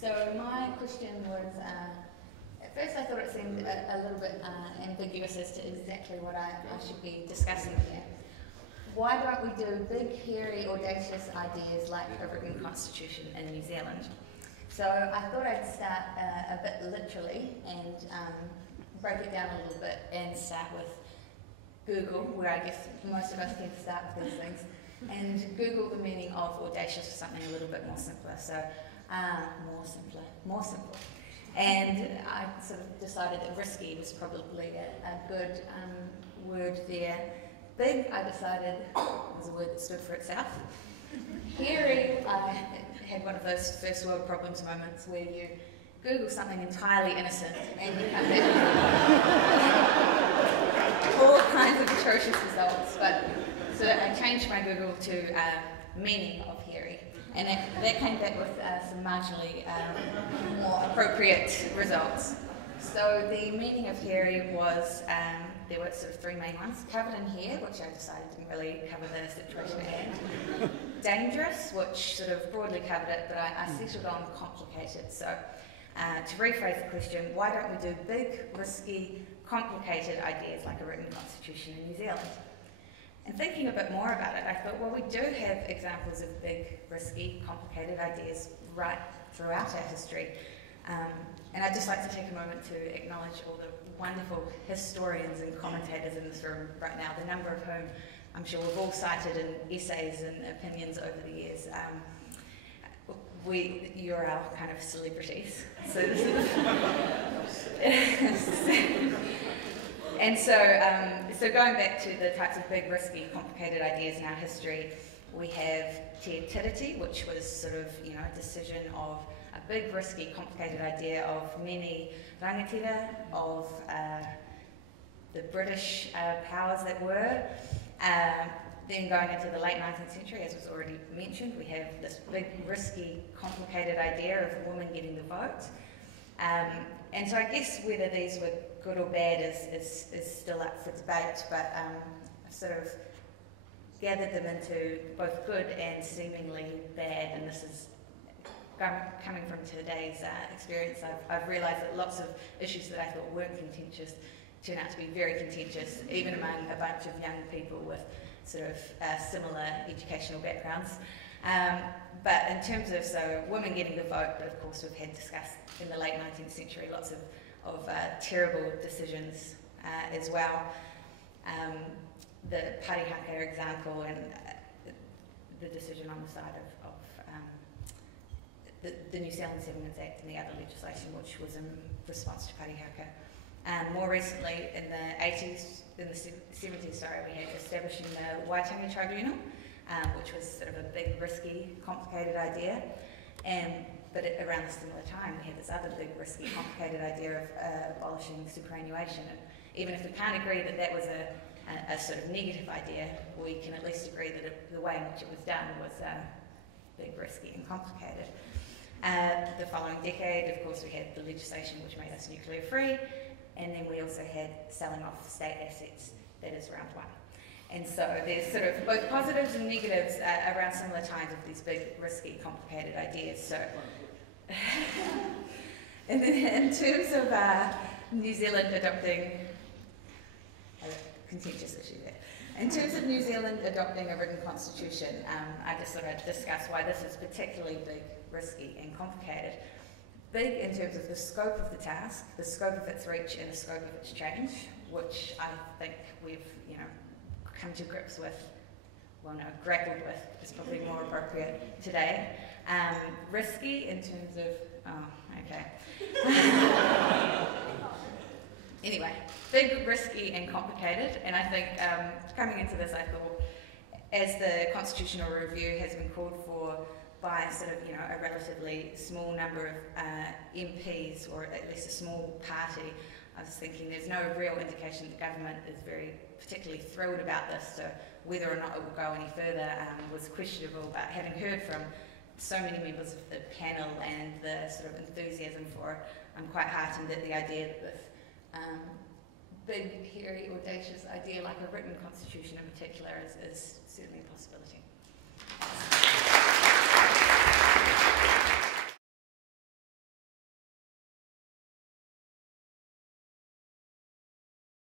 So my question was, at first I thought it seemed a little bit ambiguous as to exactly what I should be discussing here. Why don't we do big, hairy, audacious ideas like a written constitution in New Zealand? So I thought I'd start a bit literally and break it down a little bit and start with Google, where I guess most of us tend to start with these things, and Google the meaning of audacious for something a little bit more simpler. So more simple. And I sort of decided that risky was probably a good word there. Big, I decided, was a word that stood for itself. Hairy, I had one of those first world problems moments where you Google something entirely innocent and you come back all kinds of atrocious results. But so I changed my Google to meaning of hairy, and that came back with some marginally more appropriate results. So the meaning of hairy was, there were sort of three main ones: covered in hair, which I decided didn't really cover the situation at hand; dangerous, which sort of broadly covered it, but I settled on complicated. So to rephrase the question, why don't we do big, risky, complicated ideas like a written constitution in New Zealand? And thinking a bit more about it, I thought, well, we do have examples of big, risky, complicated ideas right throughout our history. And I'd just like to take a moment to acknowledge all the wonderful historians and commentators in this room right now, the number of whom I'm sure we've all cited in essays and opinions over the years. You're our kind of celebrities. So this is and so going back to the types of big, risky, complicated ideas in our history, we have te tiriti, which was sort of, a decision of a big, risky, complicated idea of many rangatira, of the British powers that were. Then going into the late 19th century, as was already mentioned, we have this big, risky, complicated idea of a woman getting the vote. And so I guess whether these were good or bad is still up for debate, but I've sort of gathered them into both good and seemingly bad, and this is coming from today's experience. I've realised that lots of issues that I thought weren't contentious turn out to be very contentious, even among a bunch of young people with sort of similar educational backgrounds. But in terms of, women getting the vote, but of course we've had discussed in the late 19th century lots of terrible decisions as well. The Parihaka example and the decision on the side of the New Zealand Settlements Act and the other legislation which was in response to Parihaka. More recently, in the 70s, we had establishing the Waitangi Tribunal, which was sort of a big, risky, complicated idea. But around a similar time, we had this other big, risky, complicated idea of abolishing superannuation. And even if we can't agree that that was a sort of negative idea, we can at least agree that the way in which it was done was big, risky, and complicated. The following decade, of course, we had the legislation which made us nuclear free, and then we also had selling off state assets. That is round one. And so there's sort of both positives and negatives around similar times of these big, risky, complicated ideas. So, and then in terms of New Zealand adopting, a contentious issue there. In terms of New Zealand adopting a written constitution, I just thought I'd discuss why this is particularly big, risky, and complicated. Big in terms of the scope of the task, the scope of its reach, and the scope of its change, which I think we've, come to grips with, grappled with, is probably more appropriate today. Risky in terms of, Anyway, big, risky, and complicated, and I think coming into this, I thought, as the constitutional review has been called for by sort of, a relatively small number of MPs, or at least a small party, I was thinking there's no real indication the government is very particularly thrilled about this, so whether or not it will go any further was questionable, but having heard from so many members of the panel and the sort of enthusiasm for it, I'm quite heartened at the idea that this big, hairy, audacious idea like a written constitution in particular is certainly a possibility.